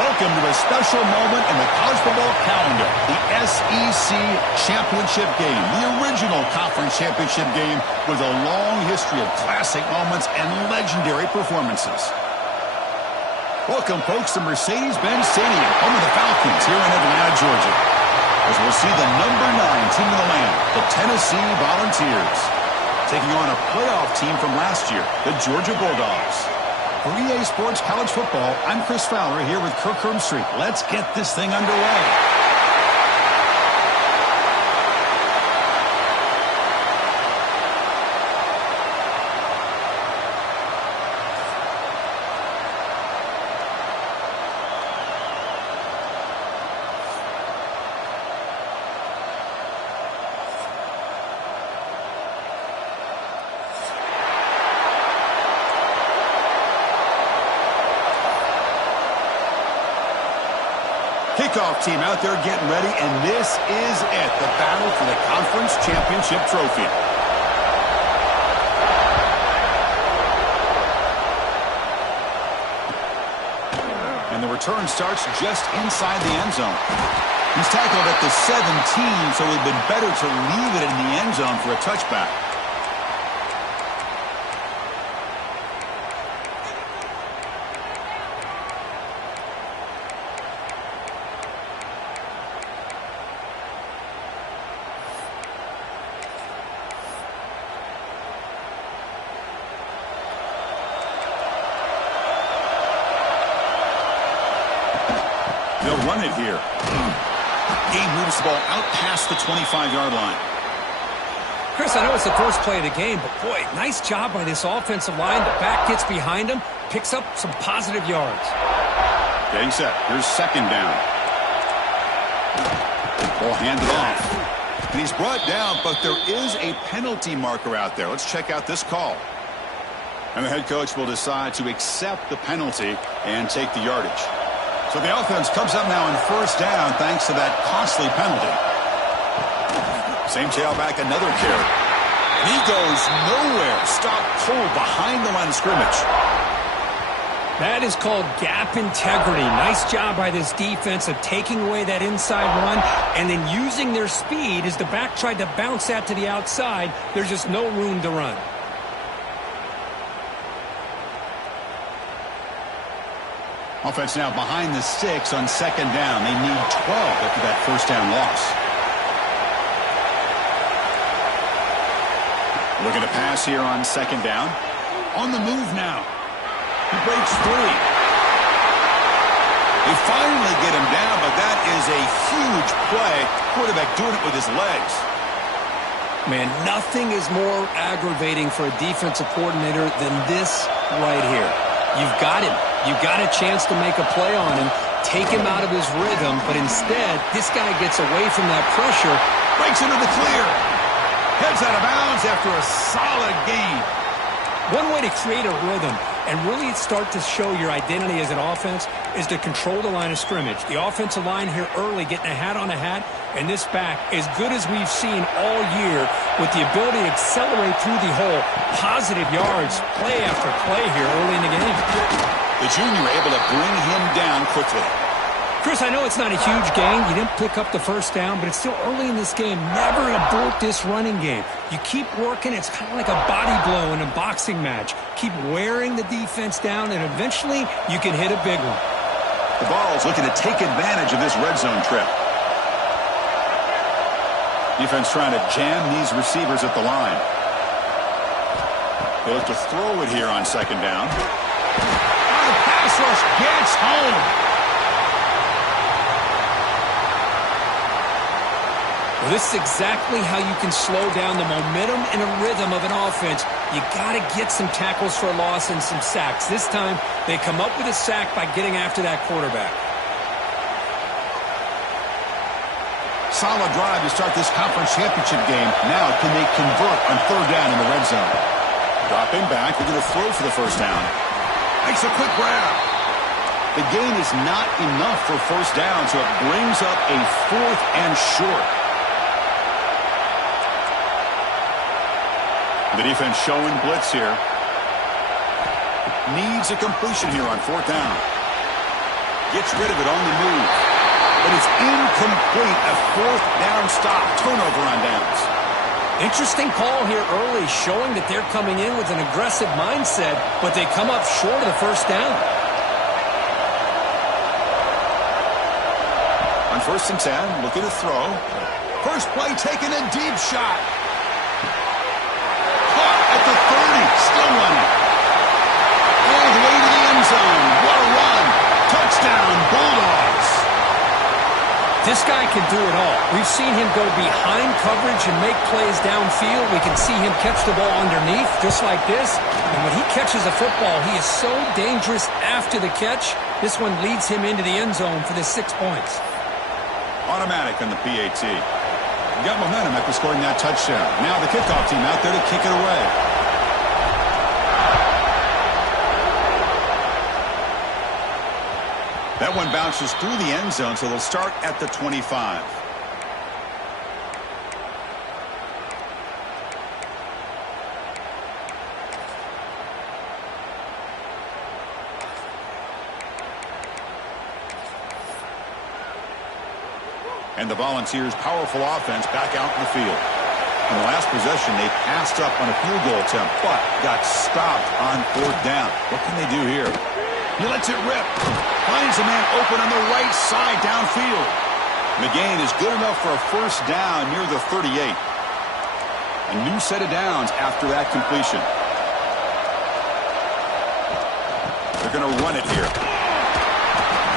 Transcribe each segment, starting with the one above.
Welcome to a special moment in the college football calendar, the SEC Championship Game, the original conference championship game with a long history of classic moments and legendary performances. Welcome, folks, to Mercedes-Benz Stadium, home of the Falcons here in Atlanta, Georgia, as we'll see the number 9 team in the land, the Tennessee Volunteers, taking on a playoff team from last year, the Georgia Bulldogs. For EA Sports College Football, I'm Chris Fowler here with Kirk Hermstreet. Let's get this thing underway. Kickoff team out there getting ready, and this is it, the battle for the conference championship trophy. And the return starts just inside the end zone. He's tackled at the 17, so it would have been better to leave it in the end zone for a touchback. They'll run it here. He moves the ball out past the 25-yard line. Chris, I know it's the first play of the game, but boy, nice job by this offensive line. The back gets behind him, picks up some positive yards. Getting set. Here's second down. Ball handed off. And he's brought down, but there is a penalty marker out there. Let's check out this call. And the head coach will decide to accept the penalty and take the yardage. So the offense comes up now in first down thanks to that costly penalty. Same tailback, another carry. And he goes nowhere. Stopped cold behind the line of scrimmage. That is called gap integrity. Nice job by this defense of taking away that inside run and then using their speed as the back tried to bounce that to the outside. There's just no room to run. Offense now behind the sticks on second down. They need 12 after that first down loss. Looking to pass here on second down. On the move now. He breaks free. They finally get him down, but that is a huge play. Quarterback doing it with his legs. Man, nothing is more aggravating for a defensive coordinator than this right here. You've got him. You've got a chance to make a play on him, take him out of his rhythm, but instead, this guy gets away from that pressure. Breaks into the clear. Heads out of bounds after a solid gain. One way to create a rhythm and really start to show your identity as an offense is to control the line of scrimmage. The offensive line here early getting a hat on a hat, and this back, as good as we've seen all year, with the ability to accelerate through the hole, positive yards, play after play here early in the game. The junior able to bring him down quickly. Chris, I know it's not a huge gain. You didn't pick up the first down, but it's still early in this game. Never abort this running game. You keep working. It's kind of like a body blow in a boxing match. Keep wearing the defense down, and eventually you can hit a big one. The Vols looking to take advantage of this red zone trip. Defense trying to jam these receivers at the line. They look to throw it here on second down. The pass rush gets home. Well, this is exactly how you can slow down the momentum and a rhythm of an offense. You got to get some tackles for a loss and some sacks. This time, they come up with a sack by getting after that quarterback. Solid drive to start this conference championship game. Now, can they convert on third down in the red zone? Dropping back, they're going to throw for the first down. Makes a quick grab. The gain is not enough for first down, so it brings up a 4th and short. The defense showing blitz here. Needs a completion here on 4th down. Gets rid of it on the move. But it's incomplete. A fourth down stop. Turnover on downs. Interesting call here early, showing that they're coming in with an aggressive mindset, but they come up short of the first down. On 1st and 10, looking to throw. First play taken, a deep shot. Caught at the 30, still running. All the way to the end zone. What a run. Touchdown, Bulldogs. This guy can do it all. We've seen him go behind coverage and make plays downfield. We can see him catch the ball underneath, just like this. And when he catches a football, he is so dangerous after the catch. This one leads him into the end zone for the 6 points. Automatic on the PAT. Got momentum after scoring that touchdown. Now the kickoff team out there to kick it away. That one bounces through the end zone, so they'll start at the 25. And the Volunteers' powerful offense back out in the field. In the last possession, they passed up on a field goal attempt, but got stopped on 4th down. What can they do here? He lets it rip. Finds a man open on the right side downfield. McGain is good enough for a first down near the 38. A new set of downs after that completion. They're going to run it here.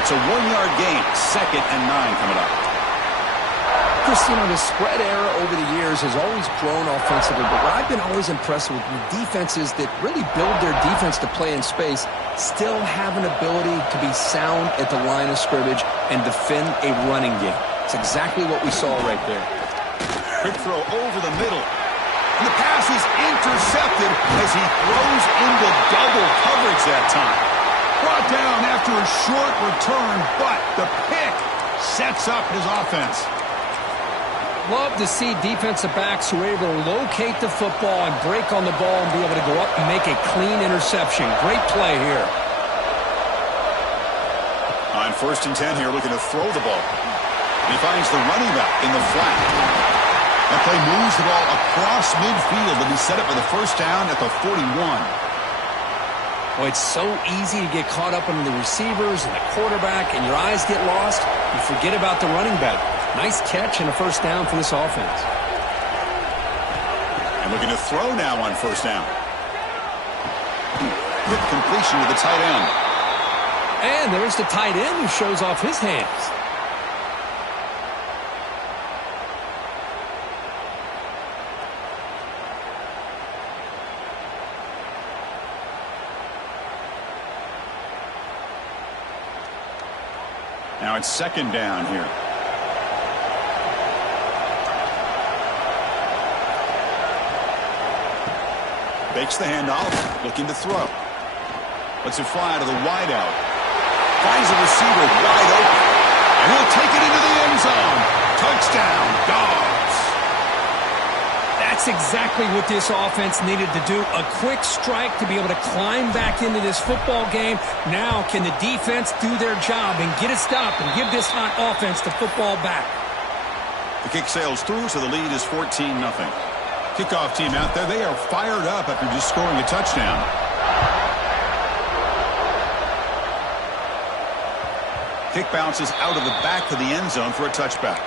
It's a 1-yard gain. 2nd and 9 coming up. Chris, the spread era over the years has always grown offensively, but what I've been always impressed with defenses that really build their defense to play in space still have an ability to be sound at the line of scrimmage and defend a running game. It's exactly what we saw right there. Quick throw over the middle. And the pass is intercepted as he throws into double coverage that time. Brought down after a short return, but the pick sets up his offense. Love to see defensive backs who are able to locate the football and break on the ball and be able to go up and make a clean interception. Great play here. On 1st and 10 here, looking to throw the ball. He finds the running back in the flat. That play moves the ball across midfield and he set up for the first down at the 41. Well, it's so easy to get caught up in the receivers and the quarterback, and your eyes get lost. You forget about the running back. Nice catch and a first down for this offense. And looking to throw now on 1st down. Quick completion to the tight end. And there's the tight end who shows off his hands. Now it's 2nd down here. Fakes the handoff, looking to throw. Lets it fly to the wideout. Finds a receiver wide open. And he'll take it into the end zone. Touchdown, Dogs. That's exactly what this offense needed to do. A quick strike to be able to climb back into this football game. Now can the defense do their job and get a stop and give this hot offense the football back? The kick sails through, so the lead is 14-0. Kickoff team out there, they are fired up after just scoring a touchdown. Kick bounces out of the back of the end zone for a touchback.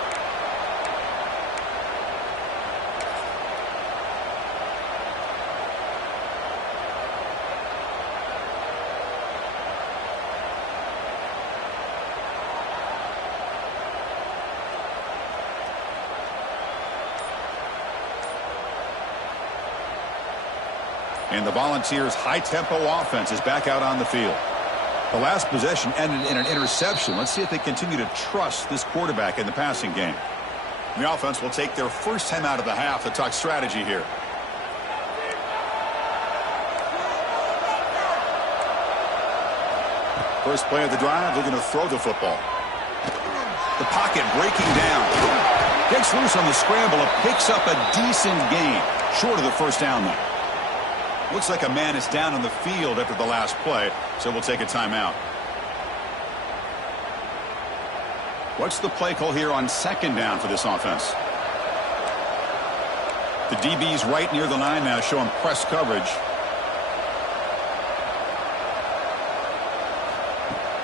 And the Volunteers' high-tempo offense is back out on the field. The last possession ended in an interception. Let's see if they continue to trust this quarterback in the passing game. The offense will take their first time out of the half to talk strategy here. First play of the drive, looking to throw the football. The pocket breaking down. Gets loose on the scramble and picks up a decent gain. Short of the first down, though. Looks like a man is down on the field after the last play, so we'll take a timeout. What's the play call here on second down for this offense? The DB's right near the line now, showing press coverage.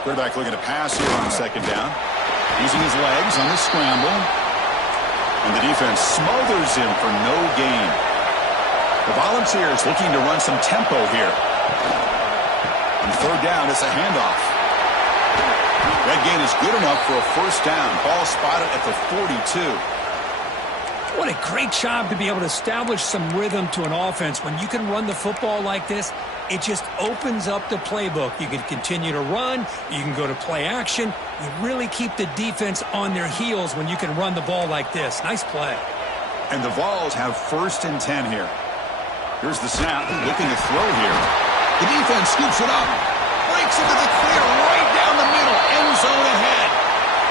Quarterback looking to pass here on second down. Using his legs on the scramble. And the defense smothers him for no gain. The Volunteers looking to run some tempo here. On third down, it's a handoff. That gain is good enough for a first down. Ball spotted at the 42. What a great job to be able to establish some rhythm to an offense. When you can run the football like this, it just opens up the playbook. You can continue to run. You can go to play action. You really keep the defense on their heels when you can run the ball like this. Nice play. And the Vols have 1st and 10 here. Here's the snap, looking to throw here. The defense scoops it up. Breaks into the clear right down the middle. End zone ahead.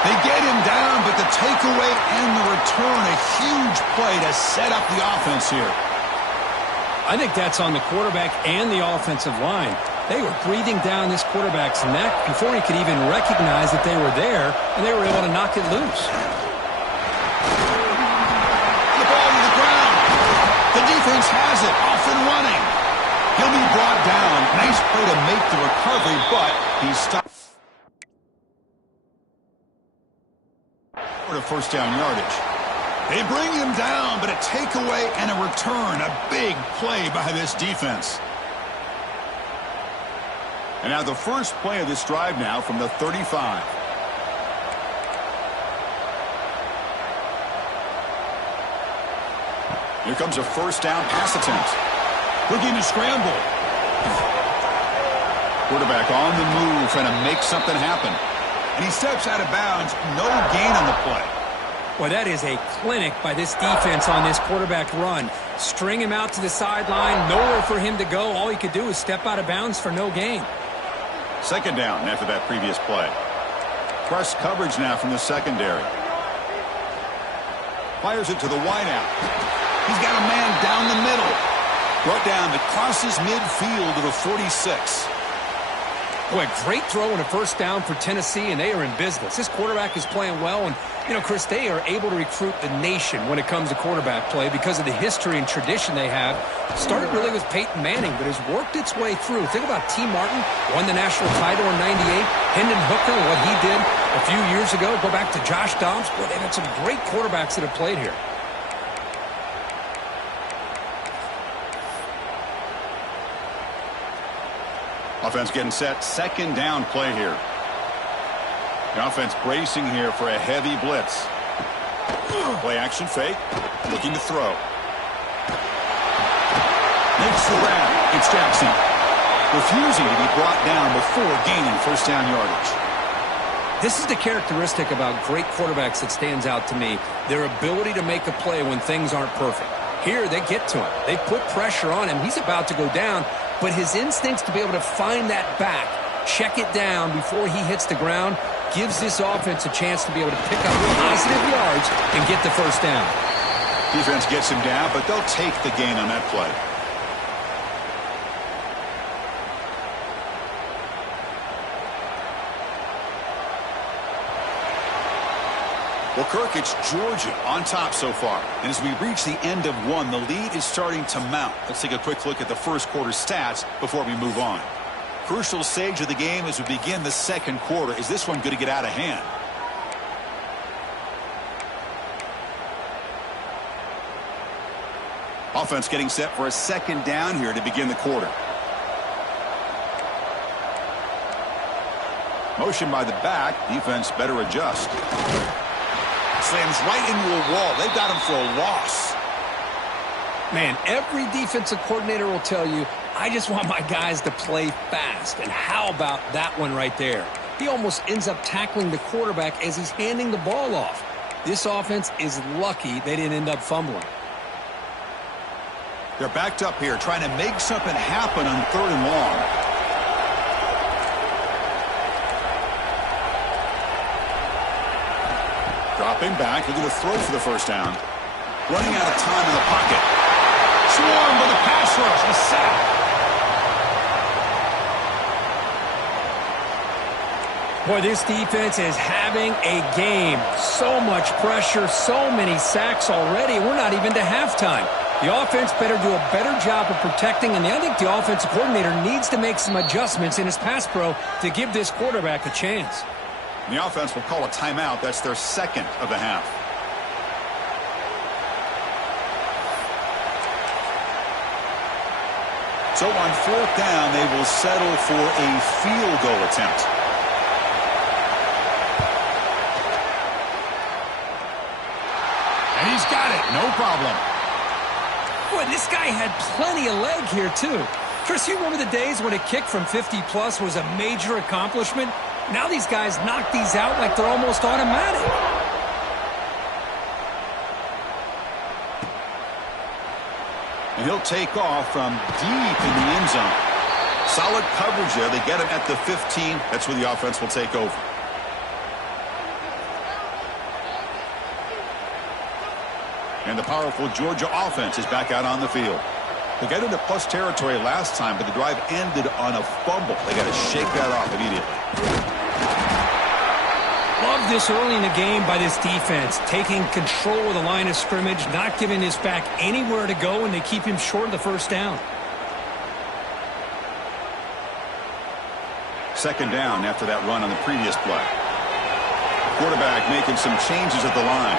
They get him down, but the takeaway and the return, a huge play to set up the offense here. I think that's on the quarterback and the offensive line. They were breathing down this quarterback's neck before he could even recognize that they were there, and they were able to knock it loose. The ball to the ground. The defense has it, off and running. He'll be brought down. Nice play to make the recovery, but he's stopped. For first down yardage. They bring him down, but a takeaway and a return. A big play by this defense. And now the first play of this drive now from the 35. Here comes a first down pass attempt. Looking to scramble. Quarterback on the move, trying to make something happen. And he steps out of bounds. No gain on the play. Well, that is a clinic by this defense on this quarterback run. String him out to the sideline. Nowhere for him to go. All he could do is step out of bounds for no gain. Second down after that previous play. Press coverage now from the secondary. Fires it to the wideout. He's got a man down the middle. Brought down that crosses midfield to the 46. Boy, great throw and a first down for Tennessee, and they are in business. This quarterback is playing well, and, you know, Chris, they are able to recruit the nation when it comes to quarterback play because of the history and tradition they have. Started really with Peyton Manning, but has worked its way through. Think about T. Martin, won the national title in '98. Hendon Hooker, what he did a few years ago. Go back to Josh Dobbs. Boy, they've had some great quarterbacks that have played here. Offense getting set. Second down play here. The offense bracing here for a heavy blitz. Play action fake. Looking to throw. Makes the grab. It's Jackson. Refusing to be brought down before gaining first down yardage. This is the characteristic about great quarterbacks that stands out to me. Their ability to make a play when things aren't perfect. Here, they get to him. They put pressure on him. He's about to go down. But his instincts to be able to find that back, check it down before he hits the ground, gives this offense a chance to be able to pick up positive yards and get the first down. Defense gets him down, but they'll take the gain on that play. Well, Kirk, it's Georgia on top so far. And as we reach the end of one, the lead is starting to mount. Let's take a quick look at the first quarter stats before we move on. Crucial stage of the game as we begin the second quarter. Is this one going to get out of hand? Offense getting set for a second down here to begin the quarter. Motion by the back. Defense better adjust. Slams right into a wall. They've got him for a loss. Man, every defensive coordinator will tell you, I just want my guys to play fast. And how about that one right there? He almost ends up tackling the quarterback as he's handing the ball off. This offense is lucky they didn't end up fumbling. They're backed up here trying to make something happen on third and long. Dropping back, looking to throw for the first down. Running out of time in the pocket. Swarmed with a pass rush. A sack. Boy, this defense is having a game. So much pressure, so many sacks already. We're not even to halftime. The offense better do a better job of protecting, and I think the offensive coordinator needs to make some adjustments in his pass pro to give this quarterback a chance. And the offense will call a timeout. That's their second of the half. So on fourth down, they will settle for a field goal attempt. And he's got it. No problem. Boy, this guy had plenty of leg here, too. Chris, you remember the days when a kick from 50-plus was a major accomplishment? Now these guys knock these out like they're almost automatic. And he'll take off from deep in the end zone. Solid coverage there. They get him at the 15. That's where the offense will take over. And the powerful Georgia offense is back out on the field. They got into plus territory last time, but the drive ended on a fumble. They got to shake that off immediately. Love this early in the game by this defense, taking control of the line of scrimmage, not giving this back anywhere to go, and they keep him short of the first down. Second down after that run on the previous play. Quarterback making some changes at the line.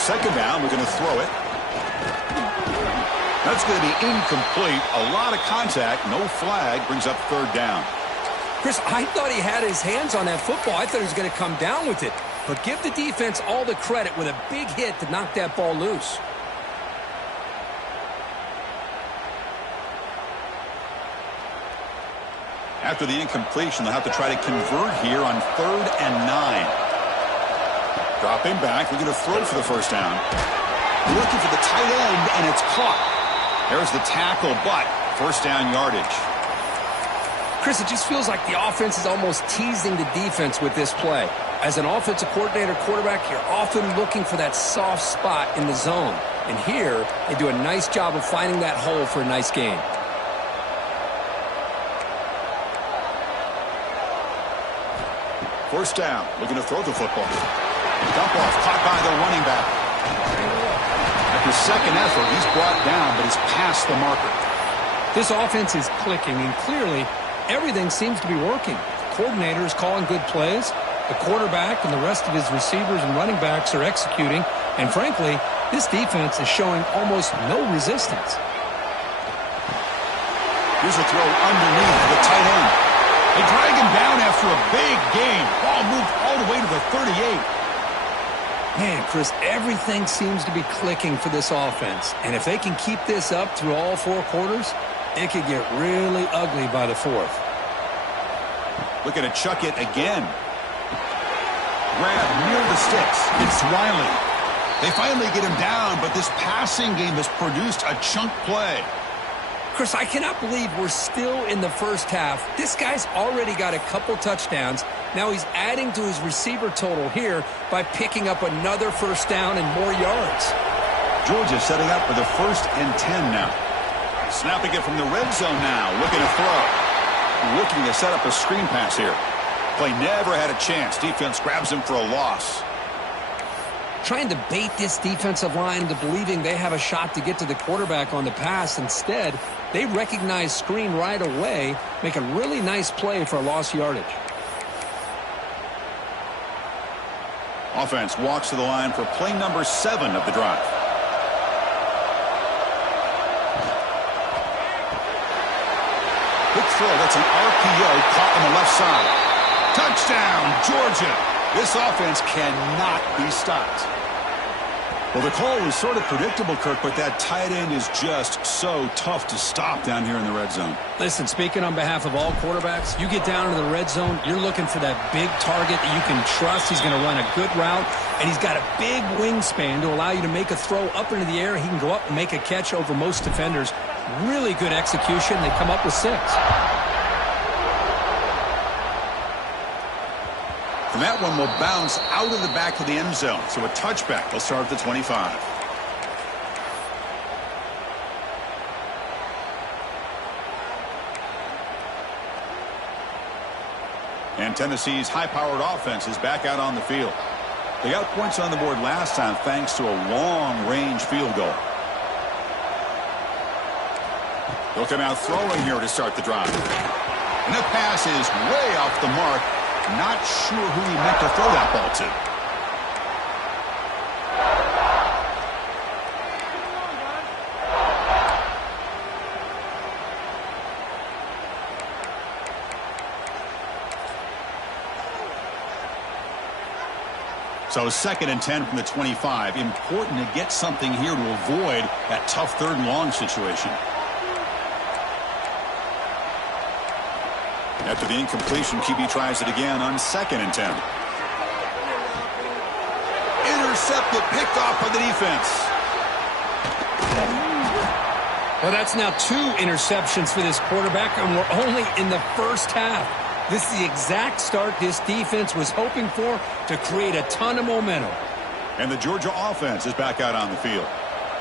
Second down, we're going to throw it. That's going to be incomplete. A lot of contact, no flag, brings up third down. Chris, I thought he had his hands on that football. I thought he was going to come down with it. But give the defense all the credit with a big hit to knock that ball loose. After the incompletion, they'll have to try to convert here on 3rd and 9. Dropping back, we're going to throw for the first down. Looking for the tight end, and it's caught. There's the tackle, but first down yardage. Chris, it just feels like the offense is almost teasing the defense with this play. As an offensive coordinator quarterback, you're often looking for that soft spot in the zone. And here, they do a nice job of finding that hole for a nice gain. First down, looking to throw the football. Dump off, caught by the running back. After second effort, he's brought down, but he's past the marker. This offense is clicking, and clearly, everything seems to be working. The coordinator is calling good plays. The quarterback and the rest of his receivers and running backs are executing. And frankly, this defense is showing almost no resistance. Here's a throw underneath the tight end. They drag him down after a big gain. Ball moved all the way to the 38. Man, Chris, everything seems to be clicking for this offense. And if they can keep this up through all 4 quarters, it could get really ugly by the 4th. Looking to chuck it again. Grab near the sticks. It's Riley. They finally get him down, but this passing game has produced a chunk play. Chris, I cannot believe we're still in the first half. This guy's already got a couple touchdowns. Now he's adding to his receiver total here by picking up another first down and more yards. Georgia setting up for the 1st and 10 now. Snapping it from the red zone now. Looking to throw. Looking to set up a screen pass here. Play never had a chance. Defense grabs him for a loss. Trying to bait this defensive line into believing they have a shot to get to the quarterback on the pass. Instead, they recognize screen right away, make a really nice play for a lost yardage. Offense walks to the line for play number 7 of the drive. Quick throw. That's an RPO caught on the left side. Touchdown, Georgia. This offense cannot be stopped. Well, the call was sort of predictable, Kirk, but that tight end is just so tough to stop down here in the red zone. Listen, speaking on behalf of all quarterbacks, you get down into the red zone, you're looking for that big target that you can trust. He's going to run a good route, and he's got a big wingspan to allow you to make a throw up into the air. He can go up and make a catch over most defenders. Really good execution. They come up with 6. And that one will bounce out of the back of the end zone. So a touchback. They'll start at the 25. And Tennessee's high-powered offense is back out on the field. They got points on the board last time thanks to a long-range field goal. They'll come out throwing here to start the drive. And the pass is way off the mark. Not sure who he meant to throw that ball to. So 2nd and 10 from the 25. Important to get something here to avoid that tough 3rd and long situation. After the incompletion, QB tries it again on 2nd and 10. Intercepted, picked off by the defense. Well, that's now 2 interceptions for this quarterback, and we're only in the first half. This is the exact start this defense was hoping for to create a ton of momentum. And the Georgia offense is back out on the field.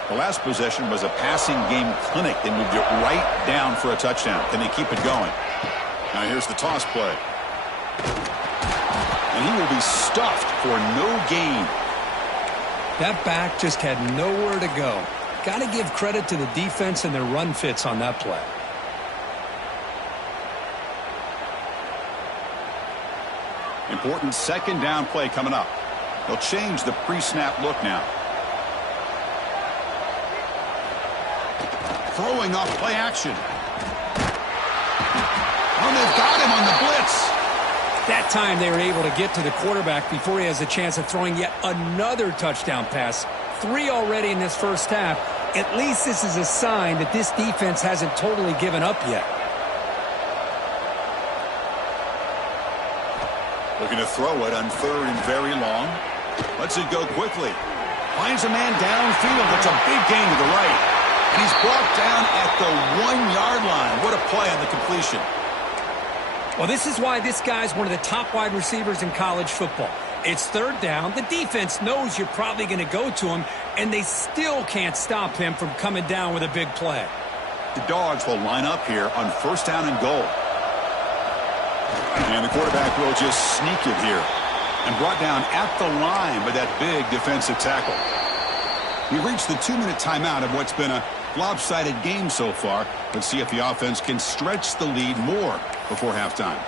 The last possession was a passing game clinic. They moved it right down for a touchdown. Can they keep it going? Now here's the toss play. And he will be stuffed for no gain. That back just had nowhere to go. Got to give credit to the defense and their run fits on that play. Important 2nd down play coming up. They'll change the pre-snap look now. Throwing off play action. Oh, they've got him on the blitz. That time they were able to get to the quarterback before he has a chance of throwing yet another touchdown pass. 3 already in this first half. At least this is a sign that this defense hasn't totally given up yet. Looking to throw it on 3rd and very long. Lets it go quickly. Finds a man downfield. It's a big gain to the right. And he's brought down at the 1-yard line. What a play on the completion. Well, this is why this guy's one of the top wide receivers in college football. It's 3rd down. The defense knows you're probably going to go to him, and they still can't stop him from coming down with a big play. The Dogs will line up here on 1st down and goal. And the quarterback will just sneak it here. And brought down at the line by that big defensive tackle. We've reached the 2-minute timeout of what's been a lopsided game so far. Let's see if the offense can stretch the lead more before halftime.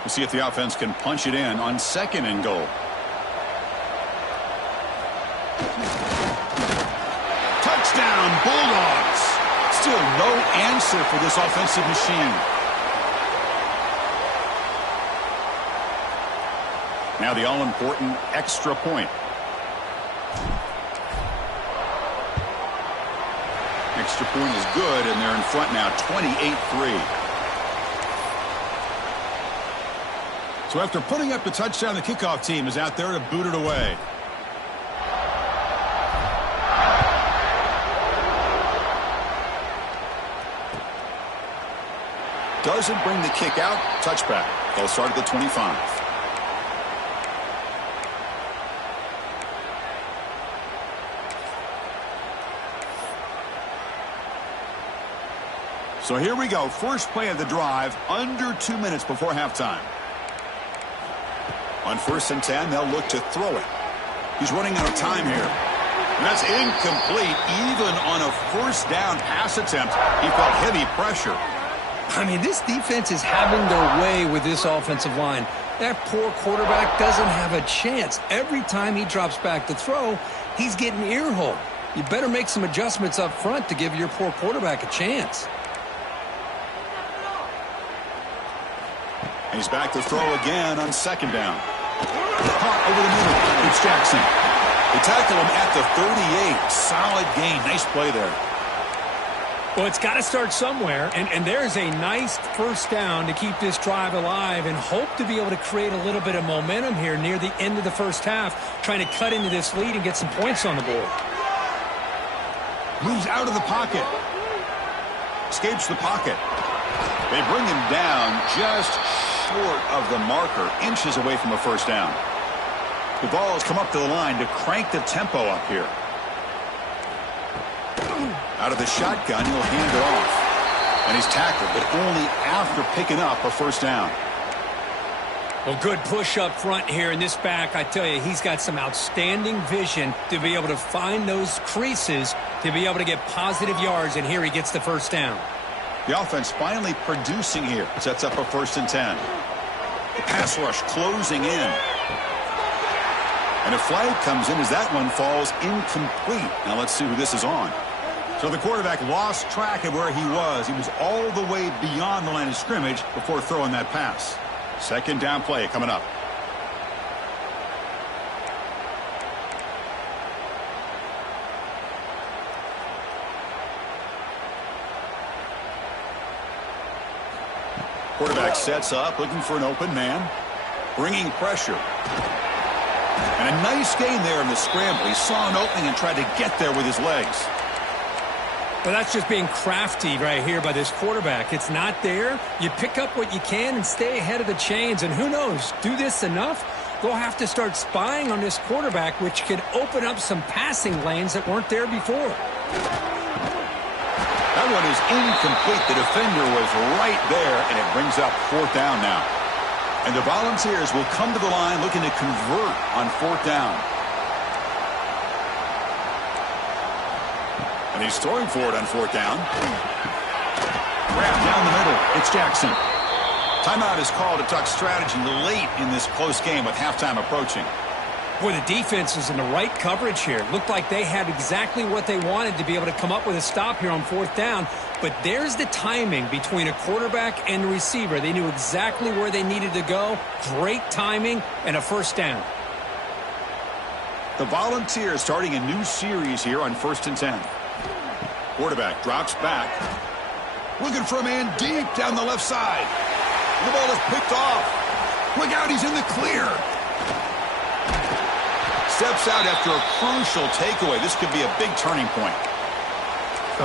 We'll see if the offense can punch it in on 2nd and goal. Touchdown, Bulldogs. Still no answer for this offensive machine. Now the all-important extra point. Extra point is good, and they're in front now, 28-3. So after putting up the touchdown, the kickoff team is out there to boot it away. Doesn't bring the kick out. Touchback. They'll start at the 25. So here we go. First play of the drive, under 2 minutes before halftime. On 1st and 10, they'll look to throw it. He's running out of time here. And that's incomplete. Even on a 1st down pass attempt, he felt heavy pressure. I mean, this defense is having their way with this offensive line. That poor quarterback doesn't have a chance. Every time he drops back to throw, he's getting earholed. You better make some adjustments up front to give your poor quarterback a chance. He's back to throw again on 2nd down. Caught over the middle. It's Jackson. They tackle him at the 38. Solid gain. Nice play there. Well, it's got to start somewhere, and there's a nice 1st down to keep this drive alive and hope to be able to create a little bit of momentum here near the end of the first half, trying to cut into this lead and get some points on the board. Moves out of the pocket. Escapes the pocket. They bring him down just short of the marker, inches away from a 1st down. The ball has come up to the line to crank the tempo up here. Out of the shotgun, he'll hand it off. And he's tackled, but only after picking up a first down. Well, good push up front here in this back. I tell you, he's got some outstanding vision to be able to find those creases to be able to get positive yards, and here he gets the first down. The offense finally producing here. Sets up a 1st and 10. The pass rush closing in. And a flag comes in as that one falls incomplete. Now let's see who this is on. So the quarterback lost track of where he was. He was all the way beyond the line of scrimmage before throwing that pass. 2nd down play coming up. Quarterback sets up, looking for an open man. Bringing pressure. And a nice gain there in the scramble. He saw an opening and tried to get there with his legs. Well, that's just being crafty right here by this quarterback. It's not there. You pick up what you can and stay ahead of the chains. And who knows, do this enough, they'll have to start spying on this quarterback, which could open up some passing lanes that weren't there before. That one is incomplete. The defender was right there, and it brings up 4th down now. And the Volunteers will come to the line looking to convert on 4th down. And he's throwing for it on 4th down. Wrapped down the middle. It's Jackson. Timeout is called to talk strategy late in this close game with halftime approaching. Boy, the defense is in the right coverage here. Looked like they had exactly what they wanted to be able to come up with a stop here on 4th down. But there's the timing between a quarterback and a receiver. They knew exactly where they needed to go. Great timing and a 1st down. The Volunteers starting a new series here on 1st and 10. Quarterback drops back. Looking for a man deep down the left side. The ball is picked off. Look out, he's in the clear. Steps out after a crucial takeaway. This could be a big turning point.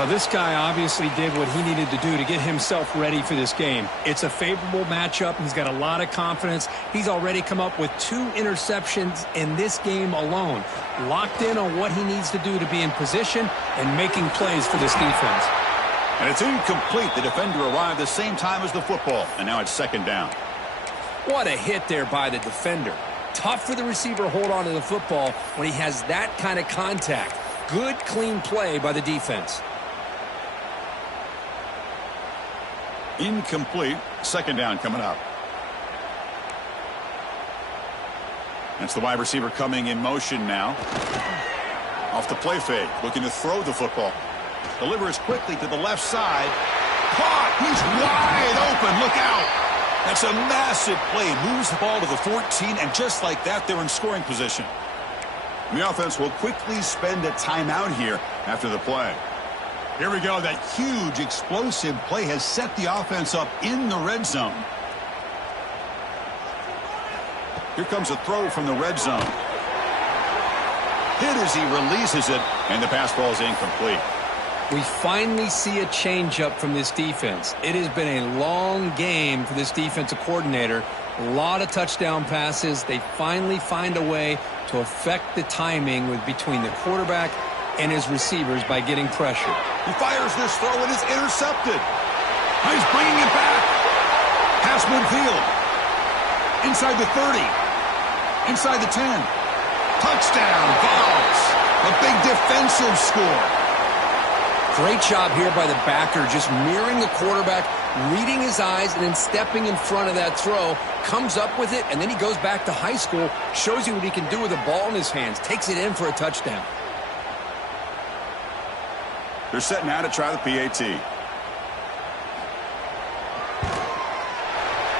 This guy obviously did what he needed to do to get himself ready for this game. It's a favorable matchup. He's got a lot of confidence. He's already come up with 2 interceptions in this game alone. Locked in on what he needs to do to be in position and making plays for this defense. And it's incomplete. The defender arrived the same time as the football, and now it's 2nd down. What a hit there by the defender. Tough for the receiver to hold on to the football when he has that kind of contact. Good, clean play by the defense. Incomplete. 2nd down coming up. That's the wide receiver coming in motion now. Off the play fake, looking to throw the football. Delivers quickly to the left side. Caught! He's wide open. Look out! That's a massive play. Moves the ball to the 14, and just like that, they're in scoring position. The offense will quickly spend a timeout here after the play. Here we go. That huge, explosive play has set the offense up in the red zone. Here comes a throw from the red zone. Hit as he releases it, and the pass ball is incomplete. We finally see a changeup from this defense. It has been a long game for this defensive coordinator. A lot of touchdown passes. They finally find a way to affect the timing between the quarterback and his receivers by getting pressure. He fires this throw and it's intercepted. He's bringing it back. Pass midfield. Inside the 30. Inside the 10. Touchdown, Vols. A big defensive score. Great job here by the backer, just mirroring the quarterback, reading his eyes, and then stepping in front of that throw. Comes up with it, and then he goes back to high school, shows you what he can do with the ball in his hands, takes it in for a touchdown. They're setting out to try the PAT.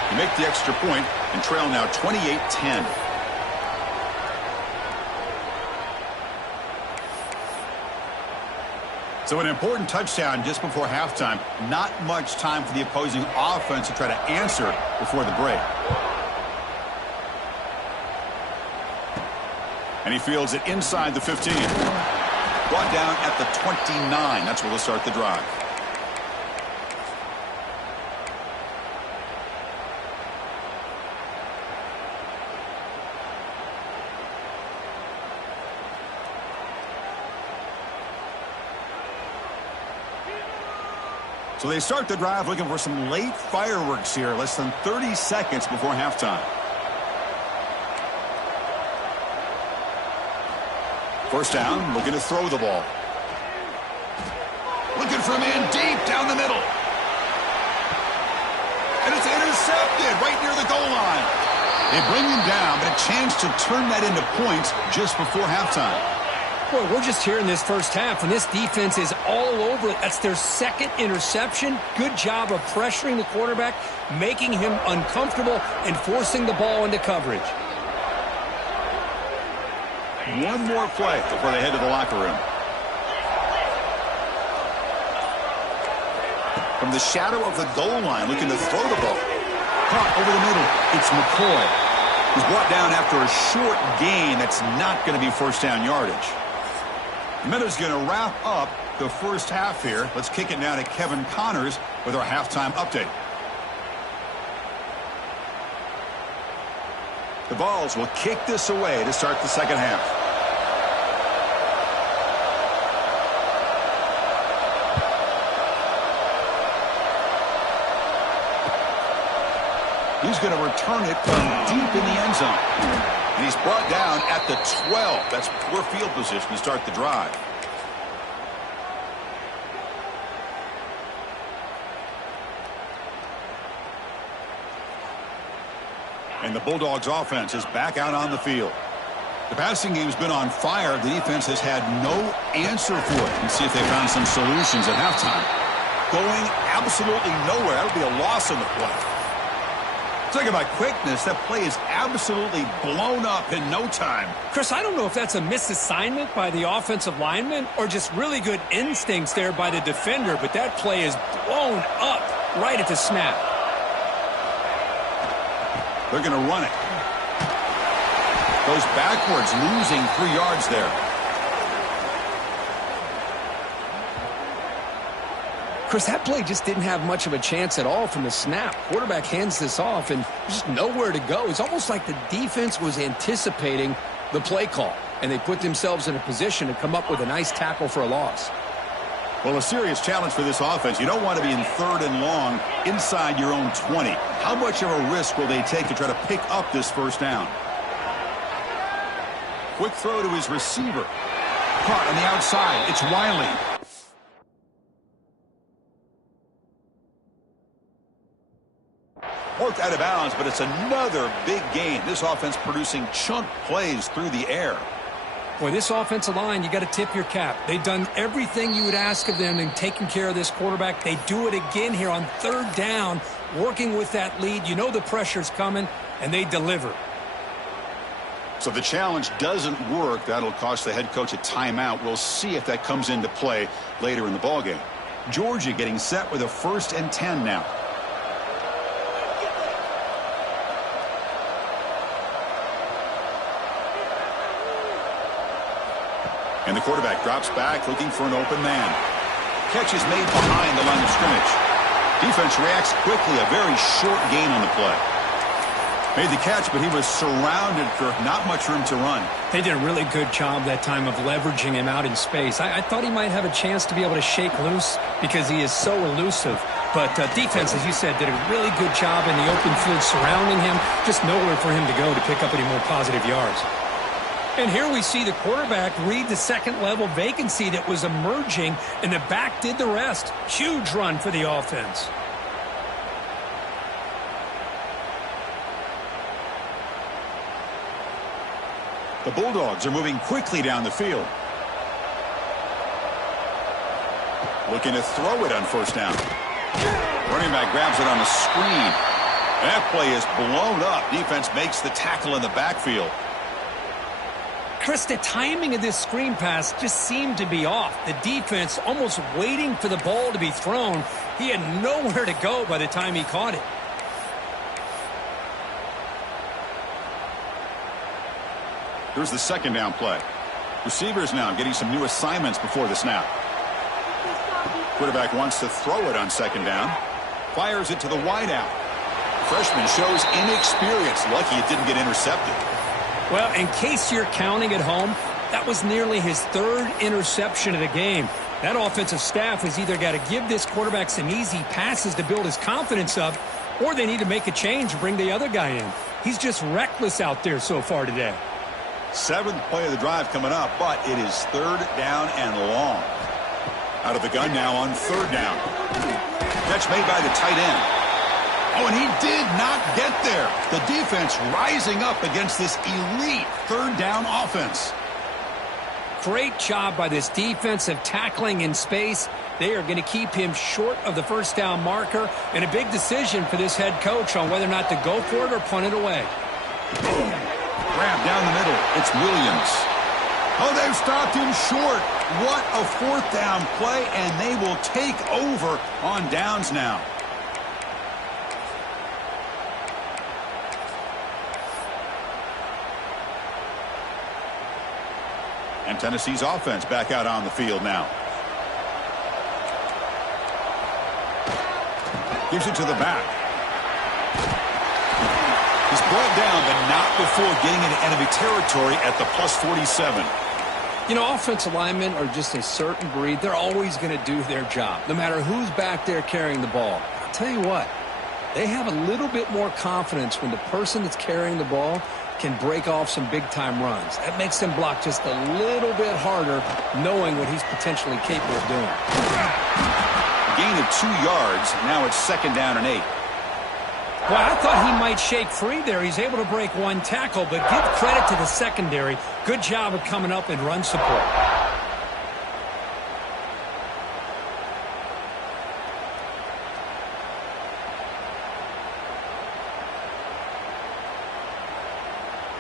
You make the extra point and trail now 28-10. So an important touchdown just before halftime. Not much time for the opposing offense to try to answer before the break. And he fields it inside the 15. Brought down at the 29. That's where they'll start the drive. So they start the drive looking for some late fireworks here, less than 30 seconds before halftime. First down, looking to throw the ball. Looking for him in deep down the middle. And it's intercepted right near the goal line. They bring him down, but a chance to turn that into points just before halftime. Boy, we're just here in this first half, and this defense is all over it. That's their second interception. Good job of pressuring the quarterback, making him uncomfortable, and forcing the ball into coverage. One more play before they head to the locker room. From the shadow of the goal line, looking to throw the ball. Caught over the middle. It's McCoy, who's brought down after a short gain that's not going to be first down yardage. Miller's going to wrap up the first half here. Let's kick it now to Kevin Connors with our halftime update. The Vols will kick this away to start the second half. He's going to return it from deep in the end zone. And he's brought down at the 12. That's poor field position to start the drive. And the Bulldogs offense is back out on the field. The passing game's been on fire. The defense has had no answer for it. Let's see if they found some solutions at halftime. Going absolutely nowhere. That'll be a loss in the play. Talking about quickness, that play is absolutely blown up in no time. Chris, I don't know if that's a misassignment by the offensive lineman or just really good instincts there by the defender, but that play is blown up right at the snap. They're going to run it. Goes backwards, losing 3 yards there. Chris, that play just didn't have much of a chance at all from the snap. Quarterback hands this off, and there's just nowhere to go. It's almost like the defense was anticipating the play call, and they put themselves in a position to come up with a nice tackle for a loss. Well, a serious challenge for this offense. You don't want to be in 3rd and long inside your own 20. How much of a risk will they take to try to pick up this first down? Quick throw to his receiver. Caught on the outside. It's Wiley. Worked out of bounds, but it's another big gain. This offense producing chunk plays through the air. Boy, this offensive line, you got to tip your cap. They've done everything you would ask of them in taking care of this quarterback. They do it again here on 3rd down, working with that lead. You know the pressure's coming, and they deliver. So the challenge doesn't work. That'll cost the head coach a timeout. We'll see if that comes into play later in the ballgame. Georgia getting set with a 1st and 10 now. And the quarterback drops back, looking for an open man. Catch is made behind the line of scrimmage. Defense reacts quickly, a very short gain on the play. Made the catch, but he was surrounded for not much room to run. They did a really good job that time of leveraging him out in space. I thought he might have a chance to be able to shake loose because he is so elusive. But defense, as you said, did a really good job in the open field surrounding him. Just nowhere for him to go to pick up any more positive yards. And here we see the quarterback read the second-level vacancy that was emerging, and the back did the rest. Huge run for the offense. The Bulldogs are moving quickly down the field. Looking to throw it on 1st down. Running back grabs it on a screen. That play is blown up. Defense makes the tackle in the backfield. Chris, the timing of this screen pass just seemed to be off. The defense almost waiting for the ball to be thrown. He had nowhere to go by the time he caught it. Here's the 2nd down play. Receivers now getting some new assignments before the snap. Quarterback wants to throw it on 2nd down. Fires it to the wideout. Freshman shows inexperience. Lucky it didn't get intercepted. Well, in case you're counting at home, that was nearly his 3rd interception of the game. That offensive staff has either got to give this quarterback some easy passes to build his confidence up, or they need to make a change and bring the other guy in. He's just reckless out there so far today. 7th play of the drive coming up, but it is 3rd down and long. Out of the gun now on 3rd down. Catch made by the tight end. Oh, and he did not get there. The defense rising up against this elite 3rd down offense. Great job by this defensive tackling in space. They are going to keep him short of the 1st down marker, and a big decision for this head coach on whether or not to go for it or punt it away. Grab down the middle. It's Williams. Oh, they've stopped him short. What a 4th down play, and they will take over on downs now. And Tennessee's offense back out on the field now. Gives it to the back. He's brought down, but not before getting into enemy territory at the +47. You know, offensive linemen are just a certain breed. They're always going to do their job, no matter who's back there carrying the ball. I'll tell you what, they have a little bit more confidence when the person that's carrying the ball can break off some big-time runs. That makes them block just a little bit harder, knowing what he's potentially capable of doing. Gain of 2 yards. Now it's 2nd down and 8. Well, I thought he might shake free there. He's able to break 1 tackle, but give credit to the secondary. Good job of coming up and run support.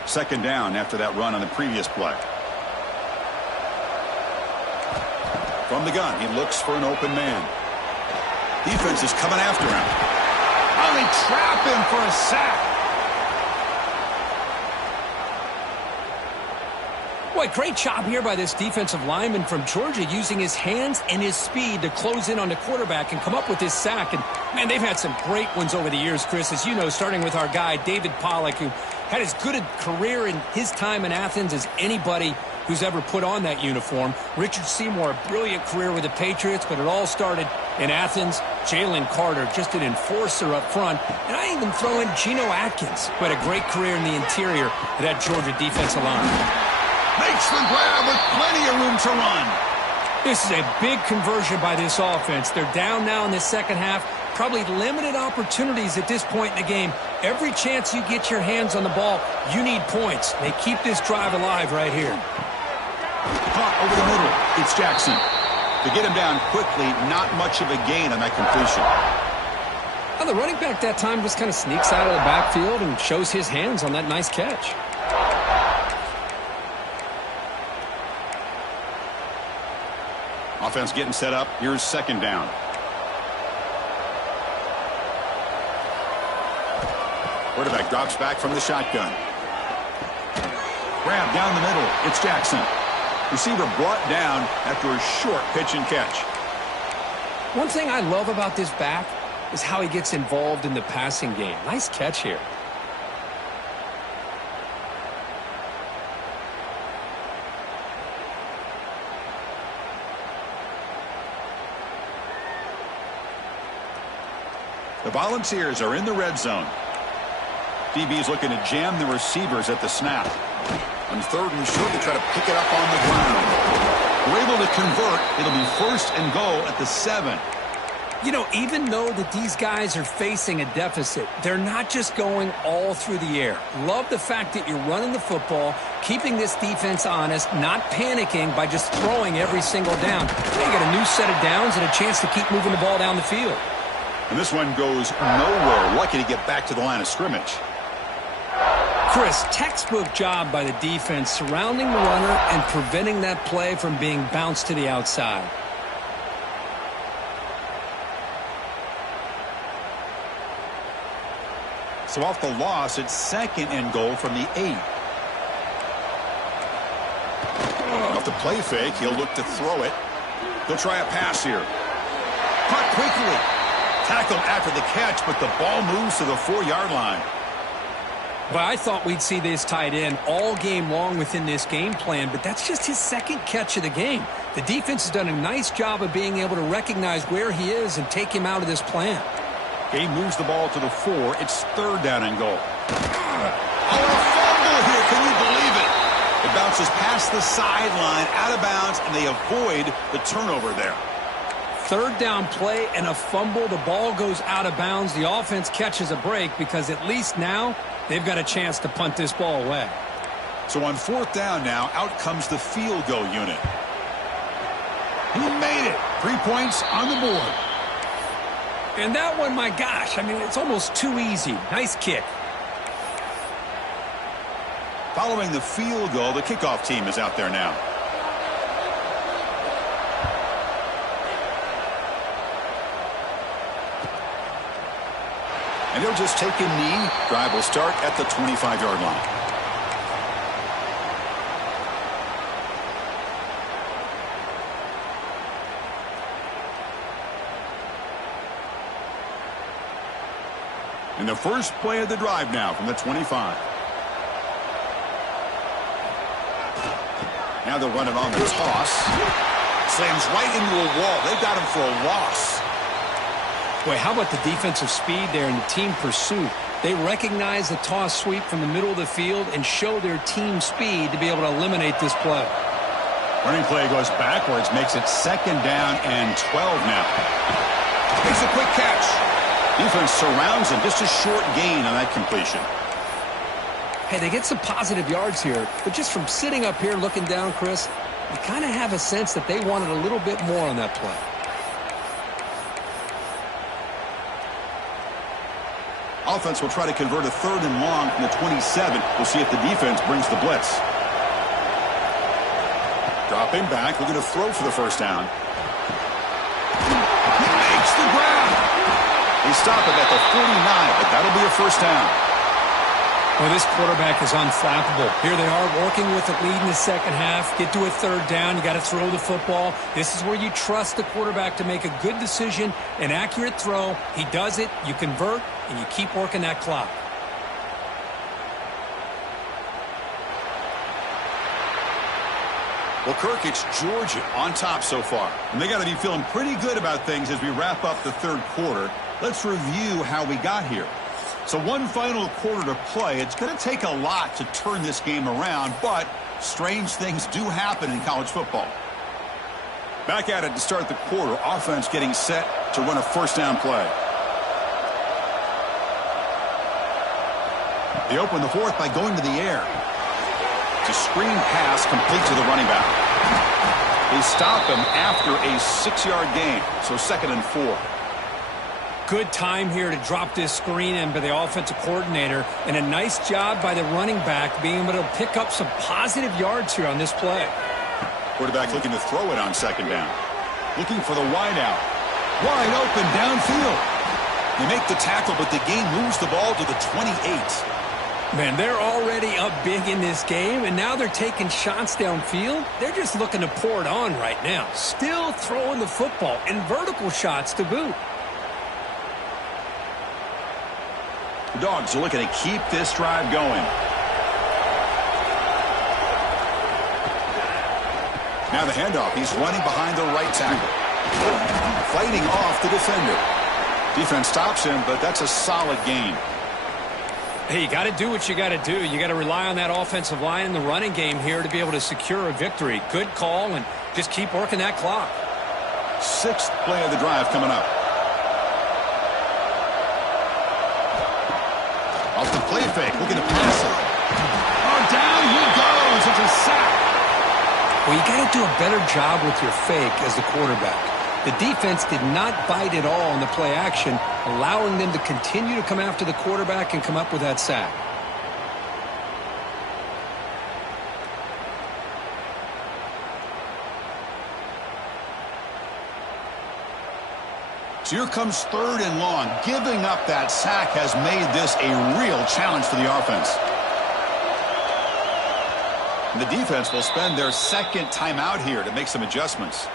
Second down after that run on the previous play. From the gun, he looks for an open man. Defense is coming after him. Oh, they trap him for a sack. Boy, great job here by this defensive lineman from Georgia, using his hands and his speed to close in on the quarterback and come up with this sack. And, man, they've had some great ones over the years, Chris, as you know, starting with our guy, David Pollock, who had as good a career in his time in Athens as anybody who's ever put on that uniform. Richard Seymour, a brilliant career with the Patriots, but it all started in Athens. Jalen Carter, just an enforcer up front. And I even throw in Geno Atkins, who had a great career in the interior of that Georgia defensive line. Makes the grab with plenty of room to run. This is a big conversion by this offense. They're down now in the second half. Probably limited opportunities at this point in the game. Every chance you get your hands on the ball, you need points. They keep this drive alive right here. Caught over the middle. It's Jackson. To get him down quickly, not much of a gain on that completion. Well, the running back that time just kind of sneaks out of the backfield and shows his hands on that nice catch. Offense getting set up. Here's 2nd down. Quarterback drops back from the shotgun. Grab down the middle. It's Jackson. Receiver brought down after a short pitch and catch. One thing I love about this back is how he gets involved in the passing game. Nice catch here. The Volunteers are in the red zone. DB's looking to jam the receivers at the snap. On 3rd and short, they try to pick it up on the ground. We're able to convert. It'll be 1st and goal at the 7. You know, even though that these guys are facing a deficit, they're not just going all through the air. Love the fact that you're running the football, keeping this defense honest, not panicking by just throwing every single down. They got a new set of downs and a chance to keep moving the ball down the field. And this one goes nowhere. Lucky to get back to the line of scrimmage. Chris, textbook job by the defense surrounding the runner and preventing that play from being bounced to the outside. So off the loss, it's 2nd and goal from the 8. Off the play fake, he'll look to throw it. He'll try a pass here. Caught quickly. Tackled after the catch, but the ball moves to the 4-yard line. Well, I thought we'd see this tight end all game long within this game plan, but that's just his second catch of the game. The defense has done a nice job of being able to recognize where he is and take him out of this plan. Game moves the ball to the 4. It's 3rd down and goal. Oh, a fumble here. Can you believe it? It bounces past the sideline, out of bounds, and they avoid the turnover there. 3rd down play and a fumble. The ball goes out of bounds. The offense catches a break because at least now they've got a chance to punt this ball away. So on 4th down now, out comes the field goal unit. He made it. 3 points on the board. And that one, my gosh, I mean, it's almost too easy. Nice kick. Following the field goal, the kickoff team is out there now. And they'll just take a knee. Drive will start at the 25-yard line. And the first play of the drive now from the 25. Now they'll run it on the toss. Slams right into a wall. They've got him for a loss. Boy, how about the defensive speed there and the team pursuit? They recognize the toss sweep from the middle of the field and show their team speed to be able to eliminate this play. Running play goes backwards, makes it 2nd down and 12 now. Makes a quick catch. Defense surrounds him. Just a short gain on that completion. Hey, they get some positive yards here, but just from sitting up here looking down, Chris, you kind of have a sense that they wanted a little bit more on that play. Offense will try to convert a 3rd and long from the 27. We'll see if the defense brings the blitz. Dropping back, looking to throw for the 1st down. He makes the grab. They stop it at the 49, but that'll be a 1st down. Well, this quarterback is unflappable. Here they are working with the lead in the second half. Get to a 3rd down. You got to throw the football. This is where you trust the quarterback to make a good decision, an accurate throw. He does it. You convert, and you keep working that clock. Well, Kirk, it's Georgia on top so far. And they got to be feeling pretty good about things as we wrap up the 3rd quarter. Let's review how we got here. So one final quarter to play. It's going to take a lot to turn this game around, but strange things do happen in college football. Back at it to start the quarter. Offense getting set to run a 1st down play. They open the 4th by going to the air. It's a screen pass complete to the running back. They stop him after a 6-yard gain, so 2nd and 4. Good time here to drop this screen in by the offensive coordinator, and a nice job by the running back being able to pick up some positive yards here on this play. Quarterback looking to throw it on 2nd down. Looking for the wide out. Wide open downfield. They make the tackle, but the gain moves the ball to the 28. Man, they're already up big in this game, and now they're taking shots downfield. They're just looking to pour it on right now. Still throwing the football, and vertical shots to boot. The Dogs are looking to keep this drive going. Now the handoff. He's running behind the right tackle. Fighting off the defender. Defense stops him, but that's a solid gain. Hey, you got to do what you got to do. You got to rely on that offensive line in the running game here to be able to secure a victory. Good call, and just keep working that clock. 6th play of the drive coming up. Off the play fake, looking to pass it. Oh, down he goes. It's a sack. Well, you got to do a better job with your fake as the quarterback. The defense did not bite at all in the play action, allowing them to continue to come after the quarterback and come up with that sack. So here comes 3rd and long. Giving up that sack has made this a real challenge for the offense. And the defense will spend their 2nd timeout here to make some adjustments.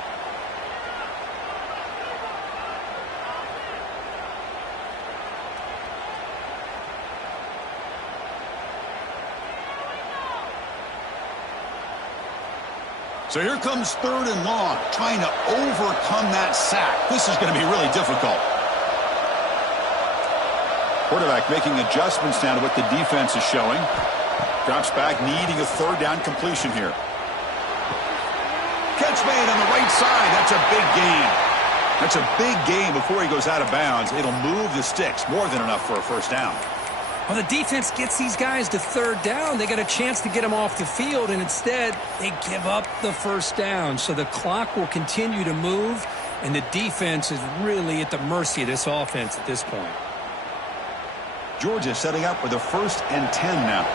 So here comes 3rd and long, trying to overcome that sack. This is going to be really difficult. Quarterback making adjustments now to what the defense is showing. Drops back, needing a 3rd down completion here. Catch made on the right side. That's a big gain. That's a big gain before he goes out of bounds. It'll move the sticks. More than enough for a 1st down. Well, the defense gets these guys to 3rd down. They got a chance to get them off the field, and instead they give up the 1st down. So the clock will continue to move, and the defense is really at the mercy of this offense at this point. Georgia setting up with a 1st and 10 now.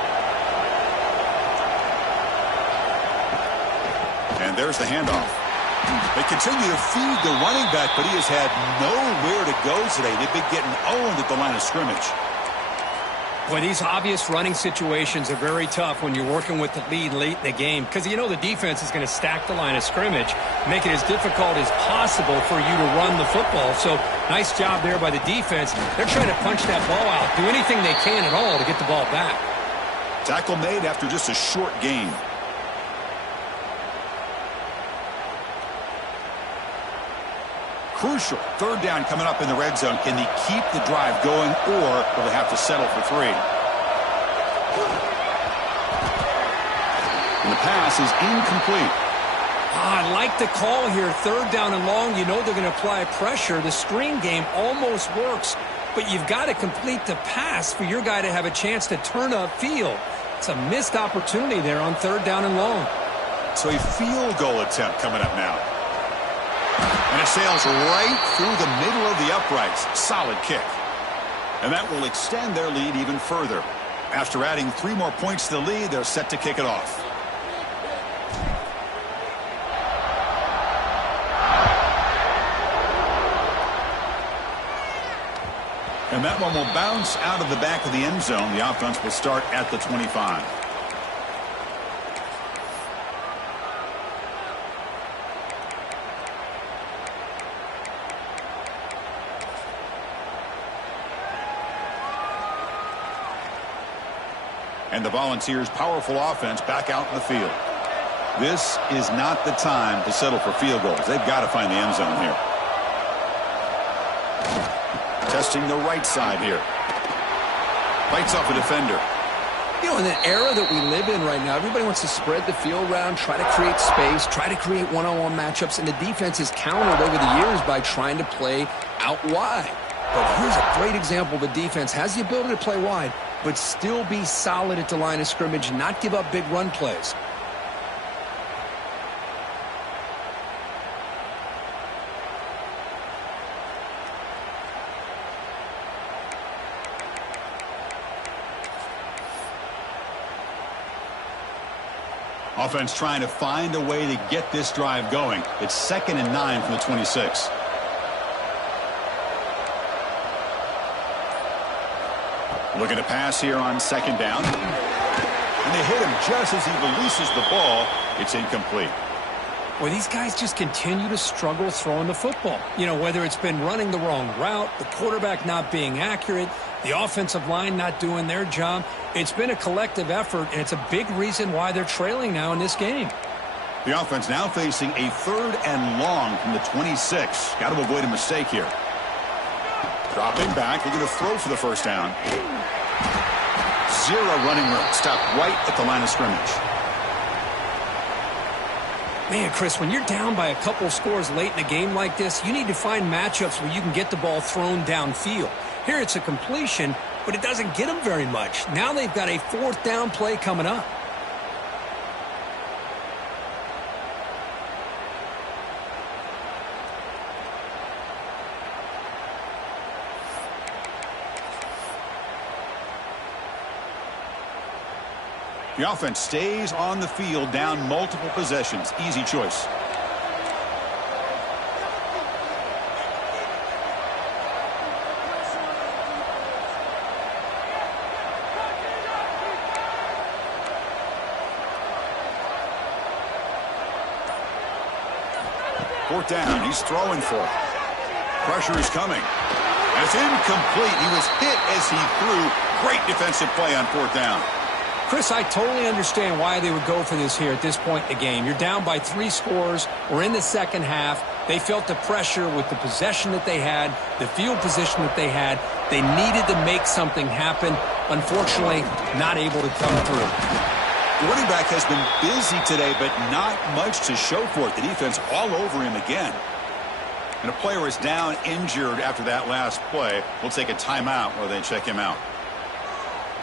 And there's the handoff. They continue to feed the running back, but he has had nowhere to go today. They've been getting owned at the line of scrimmage. Well, these obvious running situations are very tough when you're working with the lead late in the game because you know the defense is going to stack the line of scrimmage, make it as difficult as possible for you to run the football. So nice job there by the defense. They're trying to punch that ball out, do anything they can at all to get the ball back. Tackle made after just a short gain. Crucial 3rd down coming up in the red zone. Can they keep the drive going, or will they have to settle for 3? And the pass is incomplete. I like the call here. 3rd down and long. You know they're going to apply pressure. The screen game almost works, but you've got to complete the pass for your guy to have a chance to turn upfield. It's a missed opportunity there on 3rd down and long. So a field goal attempt coming up now. And it sails right through the middle of the uprights. Solid kick. And that will extend their lead even further. After adding 3 more points to the lead, they're set to kick it off. And that one will bounce out of the back of the end zone. The offense will start at the 25. And the Volunteers' powerful offense back out in the field. This is not the time to settle for field goals. They've got to find the end zone here. Testing the right side here. Bites off a defender. You know, in the era that we live in right now, everybody wants to spread the field around, try to create space, try to create one-on-one matchups, and the defense is countered over the years by trying to play out wide. But here's a great example. The defense has the ability to play wide, but still be solid at the line of scrimmage, not give up big run plays. Offense trying to find a way to get this drive going. It's 2nd and 9 from the 26. Looking to pass here on 2nd down. And they hit him just as he releases the ball. It's incomplete. Well, these guys just continue to struggle throwing the football. You know, whether it's been running the wrong route, the quarterback not being accurate, the offensive line not doing their job. It's been a collective effort, and it's a big reason why they're trailing now in this game. The offense now facing a 3rd and long from the 26. Got to avoid a mistake here. Dropping back, looking to throw for the 1st down. 0 running room. Stopped right at the line of scrimmage. Man, Chris, when you're down by a couple scores late in a game like this, you need to find matchups where you can get the ball thrown downfield. Here it's a completion, but it doesn't get them very much. Now they've got a 4th down play coming up. The offense stays on the field, down multiple possessions. Easy choice. Fourth down. He's throwing for it. Pressure is coming. And it's incomplete. He was hit as he threw. Great defensive play on 4th down. Chris, I totally understand why they would go for this here at this point in the game. You're down by 3 scores. We're in the second half. They felt the pressure with the possession that they had, the field position that they had. They needed to make something happen. Unfortunately, not able to come through. The running back has been busy today, but not much to show for it. The defense all over him again. And a player is down injured after that last play. We'll take a timeout while they check him out.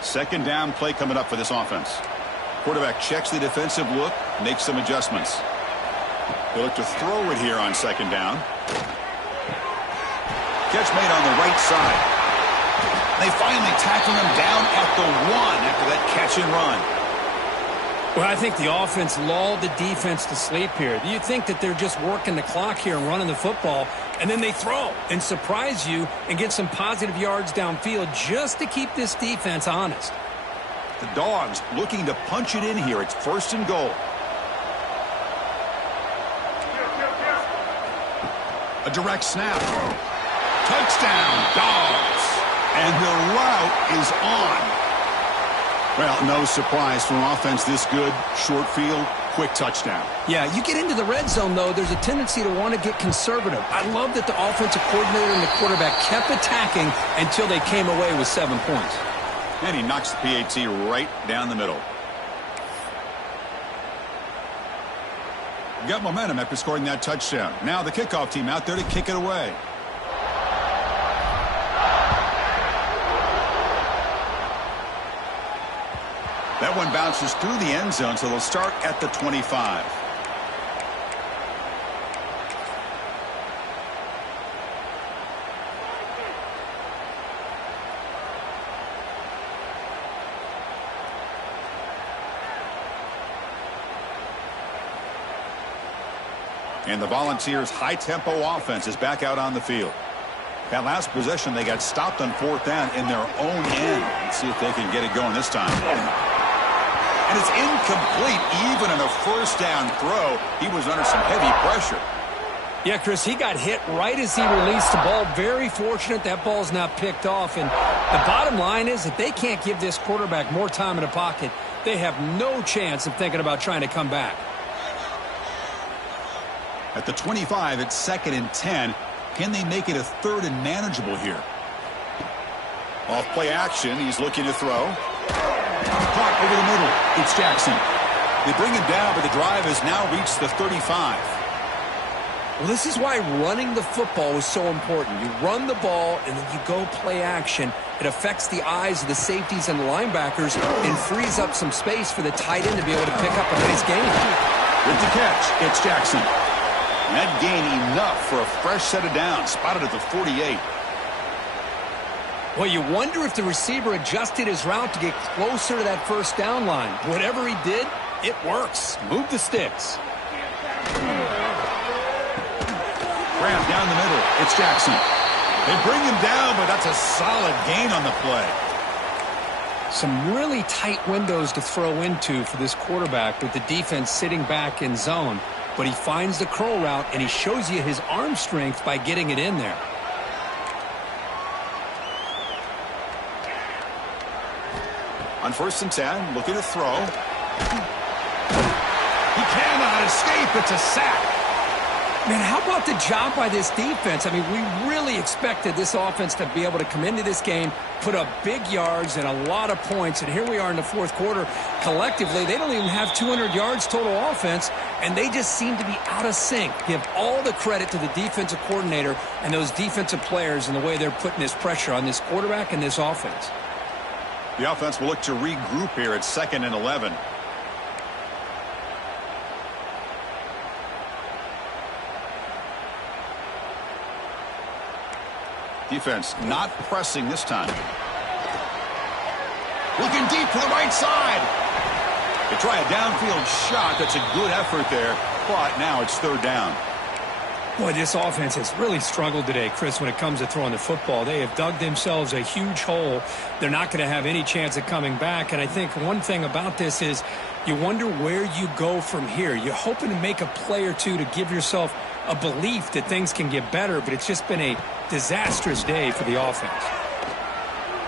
Second down play coming up for this offense. Quarterback checks the defensive look, makes some adjustments. They look to throw it here on second down. Catch made on the right side. They finally tackle him down at the 1 after that catch and run. Well, I think the offense lulled the defense to sleep here. You think that they're just working the clock here and running the football, and then they throw and surprise you and get some positive yards downfield just to keep this defense honest. The Dogs looking to punch it in here. It's 1st and goal. A direct snap. Touchdown, Dogs. And the route is on. Well, no surprise from offense this good. Short field, quick touchdown. Yeah, you get into the red zone, though, there's a tendency to want to get conservative. I love that the offensive coordinator and the quarterback kept attacking until they came away with 7 points. And he knocks the PAT right down the middle. Got momentum after scoring that touchdown. Now the kickoff team out there to kick it away. That one bounces through the end zone, so they'll start at the 25. And the Volunteers' high-tempo offense is back out on the field. That last possession, they got stopped on 4th down in their own end. Let's see if they can get it going this time. And it's incomplete. Even in a 1st down throw, he was under some heavy pressure. Yeah, Chris, he got hit right as he released the ball. Very fortunate that ball's not picked off. And the bottom line is that they can't give this quarterback more time in the pocket. They have no chance of thinking about trying to come back. At the 25, it's 2nd and 10. Can they make it a 3rd and manageable here? Off play action, he's looking to throw. Caught over the middle. It's Jackson. They bring him down, but the drive has now reached the 35. Well, this is why running the football is so important. You run the ball, and then you go play action. It affects the eyes of the safeties and the linebackers and frees up some space for the tight end to be able to pick up a nice gain. With the catch, it's Jackson. And that gain enough for a fresh set of downs, spotted at the 48. Well, you wonder if the receiver adjusted his route to get closer to that 1st down line. Whatever he did, it works. Move the sticks. Grab down the middle. It's Jackson. They bring him down, but that's a solid gain on the play. Some really tight windows to throw into for this quarterback with the defense sitting back in zone. But he finds the curl route, and he shows you his arm strength by getting it in there. On 1st and 10, looking to throw. He cannot escape. It's a sack. Man, how about the job by this defense? I mean, we really expected this offense to be able to come into this game, put up big yards and a lot of points, and here we are in the 4th quarter. Collectively, they don't even have 200 yards total offense, and they just seem to be out of sync. Give all the credit to the defensive coordinator and those defensive players and the way they're putting this pressure on this quarterback and this offense. The offense will look to regroup here at 2nd and 11. Defense not pressing this time. Looking deep to the right side. They try a downfield shot. That's a good effort there, but now it's 3rd down. Boy, this offense has really struggled today, Chris, when it comes to throwing the football. They have dug themselves a huge hole. They're not going to have any chance of coming back. And I think one thing about this is you wonder where you go from here. You're hoping to make a play or two to give yourself a belief that things can get better, but it's just been a disastrous day for the offense.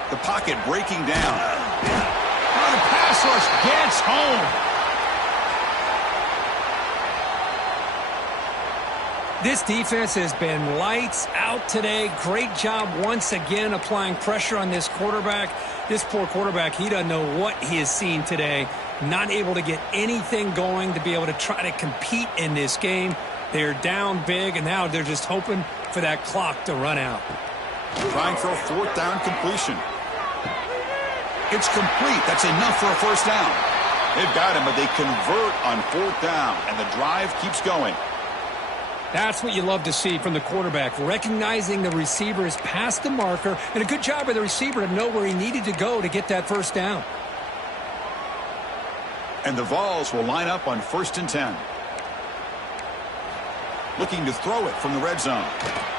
The pocket breaking down. On a pass rush It's home. This defense has been lights out today. Great job once again applying pressure on this quarterback. This poor quarterback, he doesn't know what he has seen today. Not able to get anything going to be able to try to compete in this game. They're down big, and now they're just hoping for that clock to run out. Trying for a fourth down completion. It's complete. That's enough for a first down. They've got him, but they convert on fourth down, and the drive keeps going. That's what you love to see from the quarterback, recognizing the receiver is past the marker, and a good job by the receiver to know where he needed to go to get that first down. And the Vols will line up on 1st and 10. Looking to throw it from the red zone.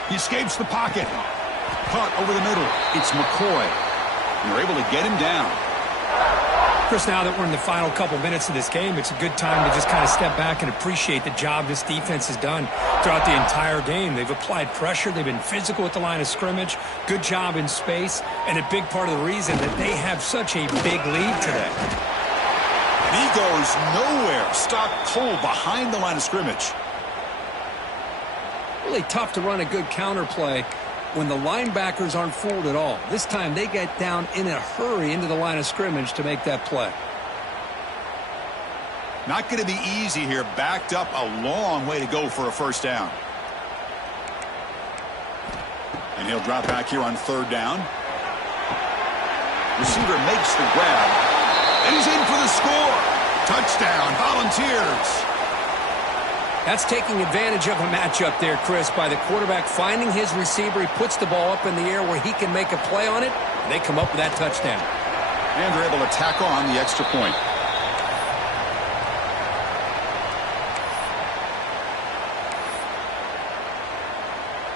He escapes the pocket. Caught over the middle. It's McCoy. And they're able to get him down. Chris, now that we're in the final couple minutes of this game, it's a good time to just kind of step back and appreciate the job this defense has done throughout the entire game. They've applied pressure. They've been physical at the line of scrimmage. Good job in space. And a big part of the reason that they have such a big lead today. And he goes nowhere. Stopped cold behind the line of scrimmage. Really tough to run a good counter play when the linebackers aren't fooled at all. This time they get down in a hurry into the line of scrimmage to make that play. Not going to be easy here. Backed up a long way to go for a first down. And he'll drop back here on 3rd down. Receiver makes the grab. And he's in for the score. Touchdown, Volunteers. That's taking advantage of a matchup there, Chris, by the quarterback finding his receiver. He puts the ball up in the air where he can make a play on it, and they come up with that touchdown. And they're able to tack on the extra point.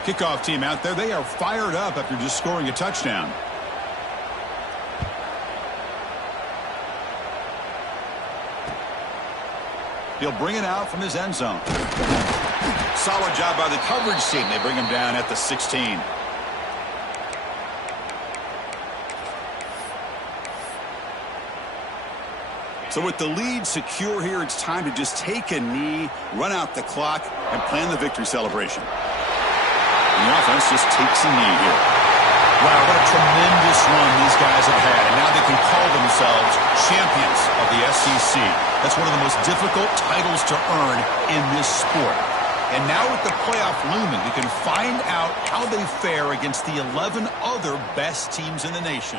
Kickoff team out there, they are fired up after just scoring a touchdown. He'll bring it out from his end zone. Solid job by the coverage team. They bring him down at the 16. So with the lead secure here, it's time to just take a knee, run out the clock, and plan the victory celebration. And the offense just takes a knee here. Wow, what a tremendous run these guys have had. And now they can call themselves champions of the SEC. That's one of the most difficult titles to earn in this sport. And now with the playoff looming, we can find out how they fare against the 11 other best teams in the nation.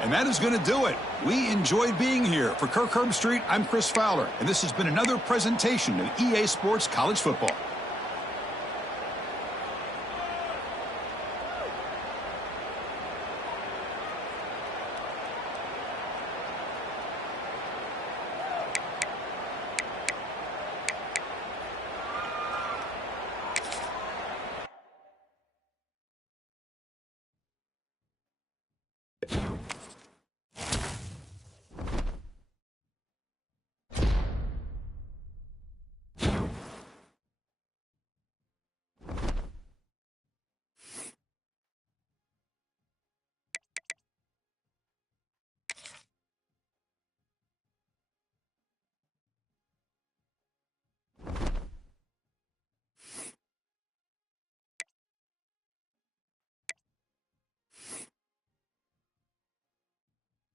And that is going to do it. We enjoyed being here. For Kirk Herbstreit, I'm Chris Fowler. And this has been another presentation of EA Sports College Football. You